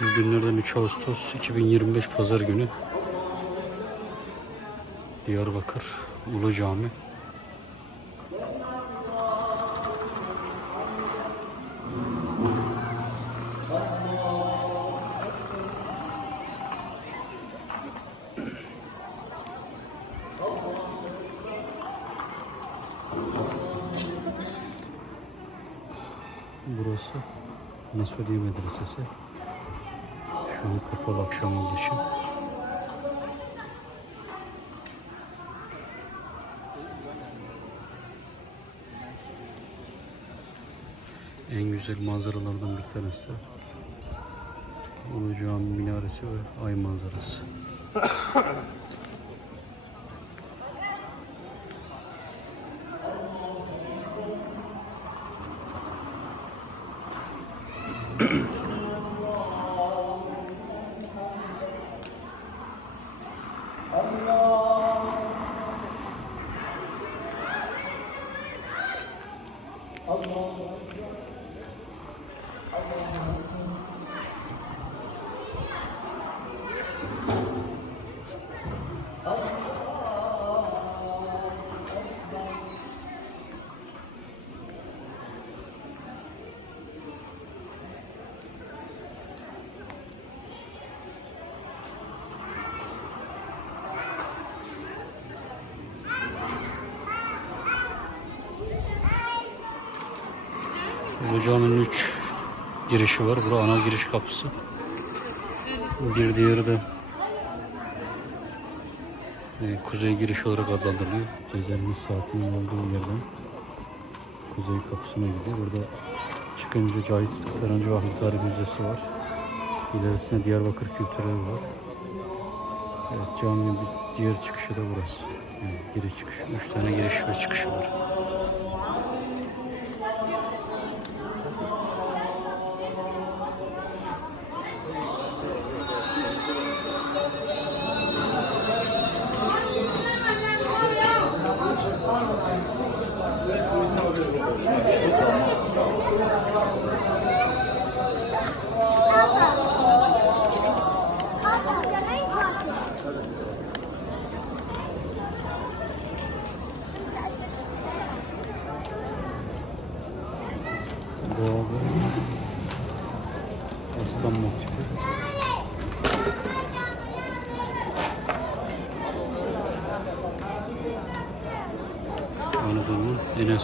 Günlerden 3 Ağustos 2025 Pazar günü Diyarbakır Ulu Cami Burası Mesudiye Medresesi. Şu an kapalı akşam olduğu için. En güzel manzaralardan bir tanesi. Ulu Cami minaresi ve ay manzarası. Bu caminin üç girişi var. Bura ana giriş kapısı. Bir diğeri de e, kuzey giriş olarak adlandırılıyor. Gezenin saatinin olduğu yerden kuzey kapısına gidiyor. Burada çıkınca Cahit Tarancı Vahmi Tarih Müzesi var. İlerisinde Diyarbakır Kültürü Evi var. Evet, caminin bir diğer çıkışı da burası. Yani giriş çıkış. Üç tane giriş ve çıkışı var.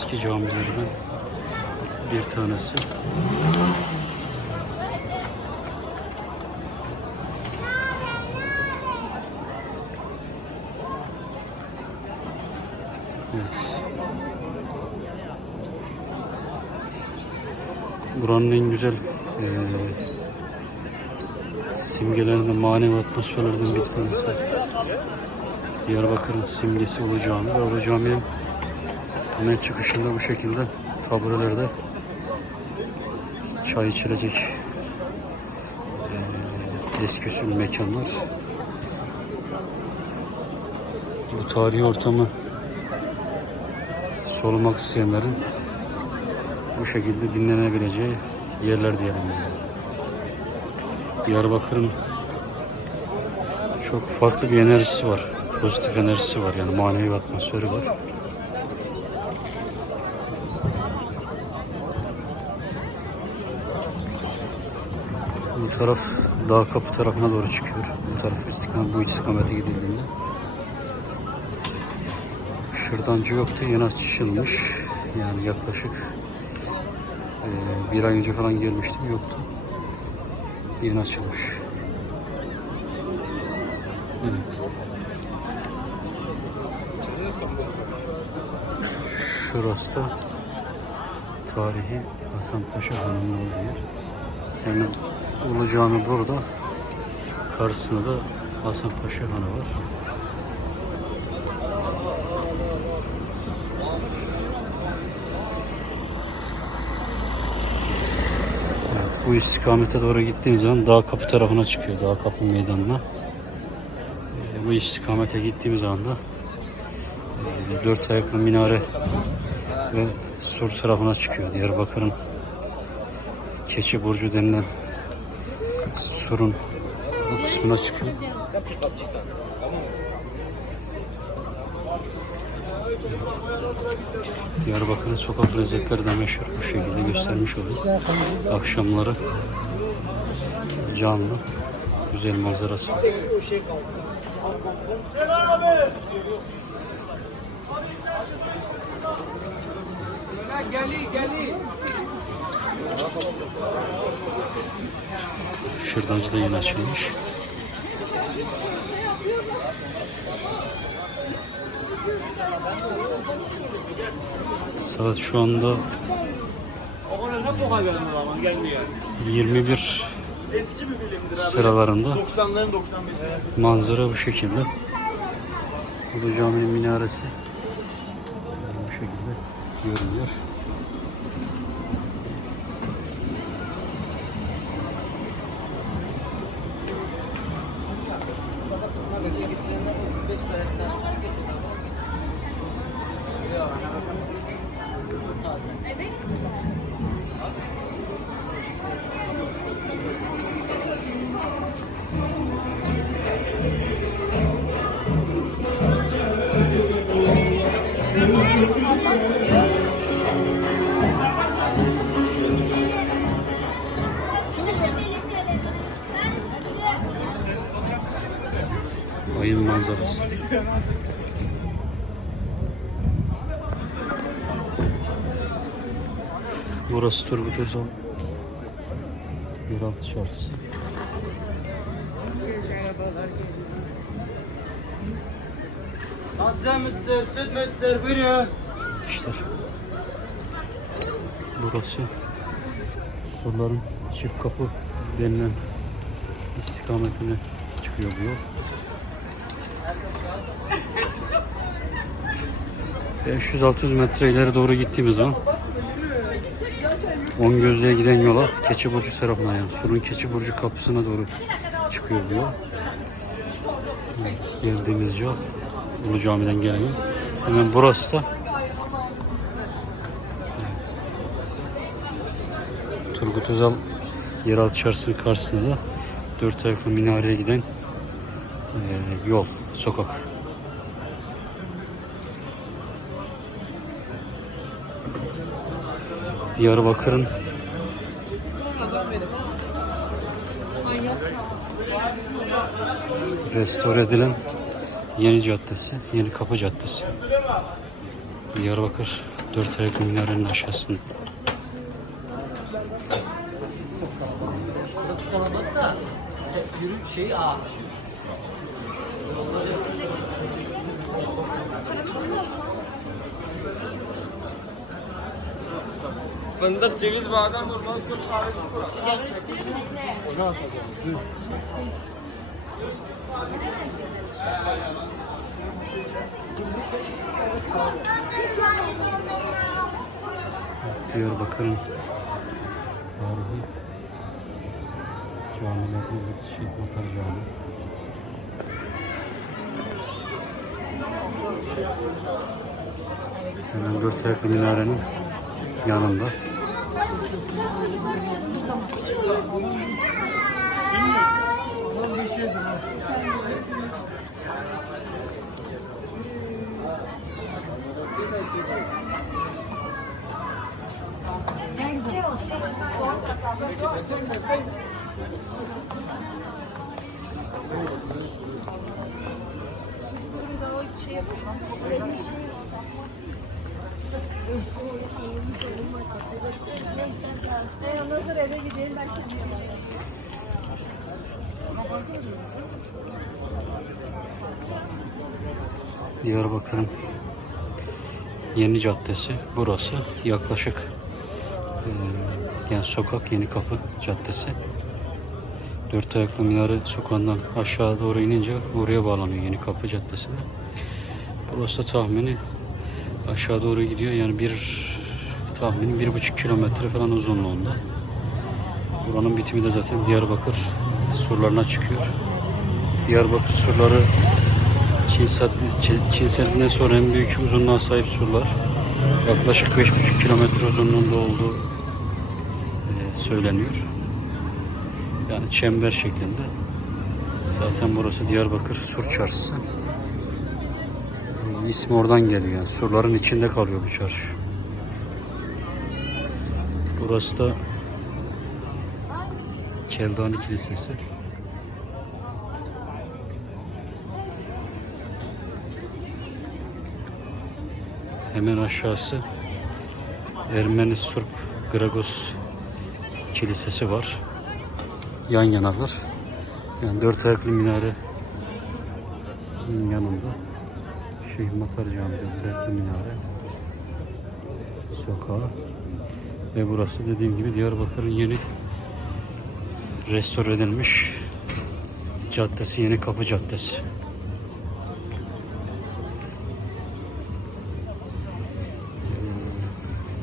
Eski camilerinden bir tanesi. Evet. Buranın en güzel eee simgelerinden, manevi atmosferlerden bir tanesi. Diyarbakır'ın simgesi Ulu Cami ve Ulu hemen çıkışında bu şekilde taburelerde çay içilecek eski usul mekanlar. Bu tarihi ortamı solumak isteyenlerin bu şekilde dinlenebileceği yerler diyelim. Diyarbakır'ın çok farklı bir enerjisi var. Pozitif enerjisi var yani manevi atmosferi var. Taraf dağ kapı tarafına doğru çıkıyor. Bu taraf istikamet, bu istikamete gidildiğinde. Şırdancı yoktu, yeni açılmış. Yani yaklaşık ee, bir ay önce falan gelmiştim yoktu. Yeni açılmış. Evet. Şurası da tarihi Hasan Paşa Hanı'nın olduğu yer. Hemen Ulu Cami burada. Karşısında da Hasan Paşa Hanı var. Evet, bu istikamete doğru gittiğim zaman Dağ Kapı tarafına çıkıyor. Dağ Kapı meydanına. Ee, Bu istikamete gittiğim zaman da e, dört ayaklı minare ve sur tarafına çıkıyor. Diyarbakır'ın Keçi Burcu denilen Sur'un bu kısmına çıkıyor. Diyarbakır'ın sokak lezzetleri de meşhur bu şekilde göstermiş oluyor. Akşamları canlı, güzel manzarası. Şırdancı da yeni açılmış. Saat şu anda 21 sıralarında 90'ların 95'i. manzara bu şekilde. Bu da caminin minaresi. Bu şekilde görünüyor. Burası Turgut Özal Yeraltı Çarşısı. Taze mısır, süt mısır, buyurun. İşte burası surların çift kapı denilen istikametine çıkıyor bu yol. 500-600 metre ileri doğru gittiğimiz zaman On Gözlü'ye giden yola Keçiburcu tarafına yani Sur'un Keçiburcu kapısına doğru çıkıyor bu yol. Evet, geldiğimiz yol Ulu Cami'den gelen yol. Hemen burası da Turgut Özal yeraltı çarşısının karşısında dört ayaklı minareye giden eee, yol, sokak. Diyarbakır'ın restore edilen Yeni Caddesi, Yeni Kapı Caddesi. Diyarbakır dört ayaklı minarenin aşağısında. Burası kalabalık da yürü şey ağır. Fındık, ceviz, badem, hurma, kır, kahve, çikolata. Diyarbakır'ın tarihi camilerden birisi Şeyh Matar Camii. Hemen dört ayaklı minarenin yanında. Ondan Diyarbakır'ın Yeni Caddesi burası. Yaklaşık eee, yani sokak Yeni Kapı Caddesi. Dört ayaklı minare sokağından aşağı doğru inince oraya bağlanıyor Yeni Kapı Caddesi'ne. Burası tahmini aşağı doğru gidiyor yani bir tahmini bir buçuk kilometre falan uzunluğunda. Buranın bitimi de zaten Diyarbakır surlarına çıkıyor. Diyarbakır surları Çin, Seddi- Çin- Çin Seddi'nden sonra en büyük uzunluğa sahip surlar. Yaklaşık 5,5 kilometre uzunluğunda olduğu e, söyleniyor. Yani çember şeklinde. Zaten burası Diyarbakır Sur Çarşısı. İsmi oradan geliyor. Yani surların içinde kalıyor bu çarşı. Burası da Keldani Kilisesi. Hemen aşağısı Ermeni Surp Gragos Kilisesi var. Yan yanalar. Yani dört ayaklı minare yanında. Şeyh Matar Camii dört ayaklı minare. Sokağı. Ve burası dediğim gibi Diyarbakır'ın yeni restore edilmiş caddesi, Yeni Kapı Caddesi.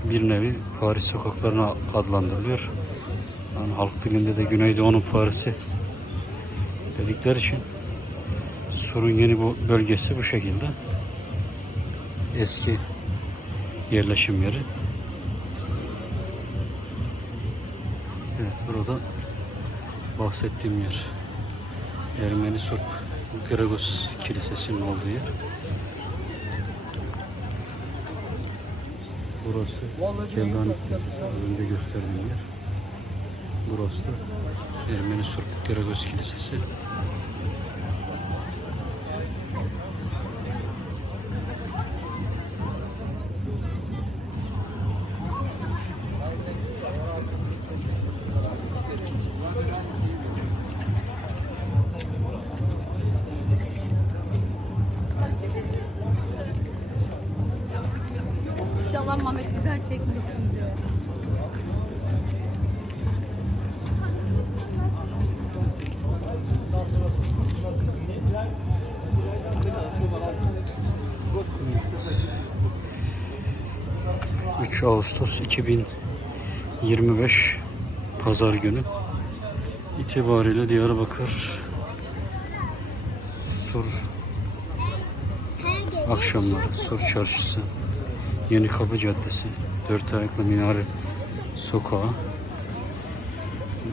Bir nevi Paris sokaklarına adlandırılıyor. Yani halk dilinde de Güneydoğu'nun Paris'i dedikleri için Sur'un yeni bu bölgesi bu şekilde. Eski yerleşim yeri. Evet burada bahsettiğim yer. Ermeni Surp Gregos Kilisesi'nin olduğu yer. Burası Keldani Kilisesi. Az önce gösterdiğim yer. Burası da Ermeni Surp Gregos Kilisesi. 3 Ağustos 2025 Pazar günü. İtibariyle Diyarbakır Sur akşamları Sur Çarşısı Yeni Kapı Caddesi Dört Ayaklı Minare Sokağı.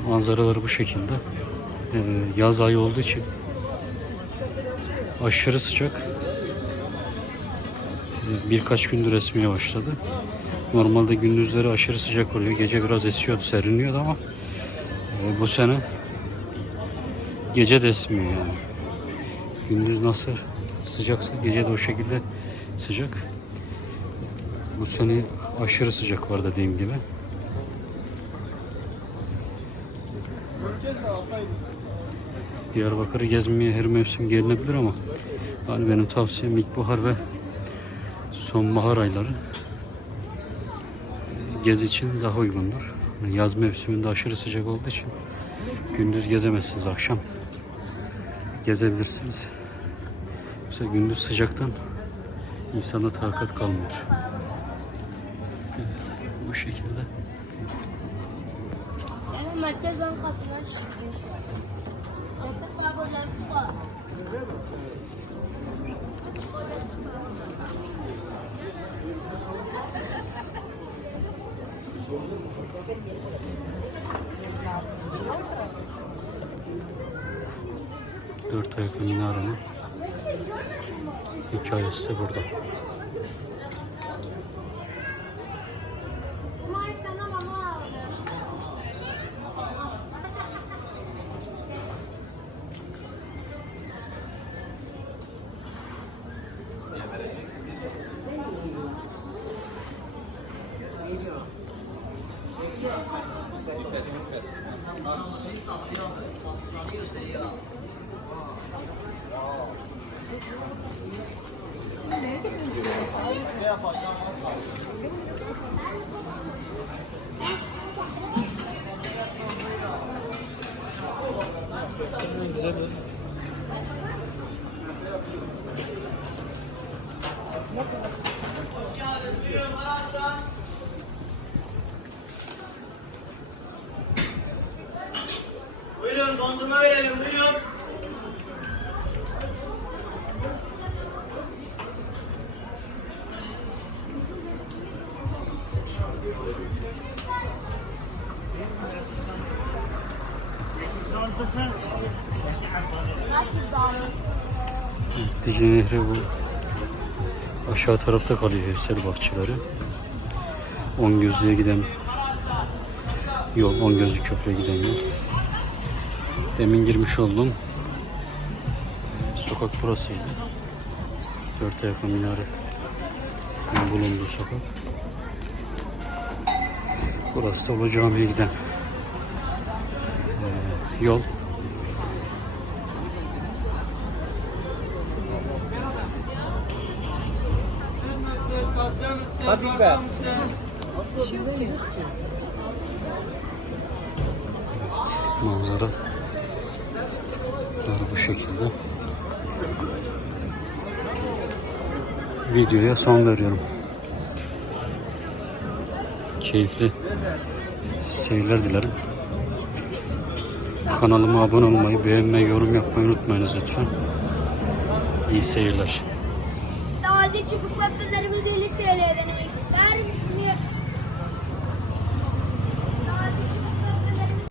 Manzaraları bu şekilde. Ee, yaz ayı olduğu için aşırı sıcak. Ee, birkaç gündür esmeye başladı normalde gündüzleri aşırı sıcak oluyor. Gece biraz esiyordu serinliyordu ama e, bu sene gece de esmiyor yani. Gündüz nasıl sıcaksa gece de o şekilde sıcak. Bu sene aşırı sıcak var dediğim gibi. Diyarbakır'ı gezmeye her mevsim gelinebilir ama hani benim tavsiyem ilkbahar ve sonbahar ayları gez için daha uygundur. Yaz mevsiminde aşırı sıcak olduğu için gündüz gezemezsiniz akşam gezebilirsiniz. Mesela gündüz sıcaktan insana takat kalmıyor. Evet, bu şekilde. Merkez Bankası'ndan çıkmış. Yatık babalar var. Dört ayaklı minarenin hikayesi de burada. Buyurun Nehri bu aşağı tarafta kalıyor Evsel Bahçeleri. On gözlüğe giden yol, on gözlü köprüye giden yol. Demin girmiş oldum. Sokak burasıydı. Dört ayaklı minare bulunduğu sokak. Burası da Ulu Cami'ye giden eee, yol. Be. manzara. Bunlar bu şekilde. Videoya son veriyorum. Keyifli seyirler dilerim. Kanalıma abone olmayı beğenmeyi yorum yapmayı unutmayınız lütfen. İyi seyirler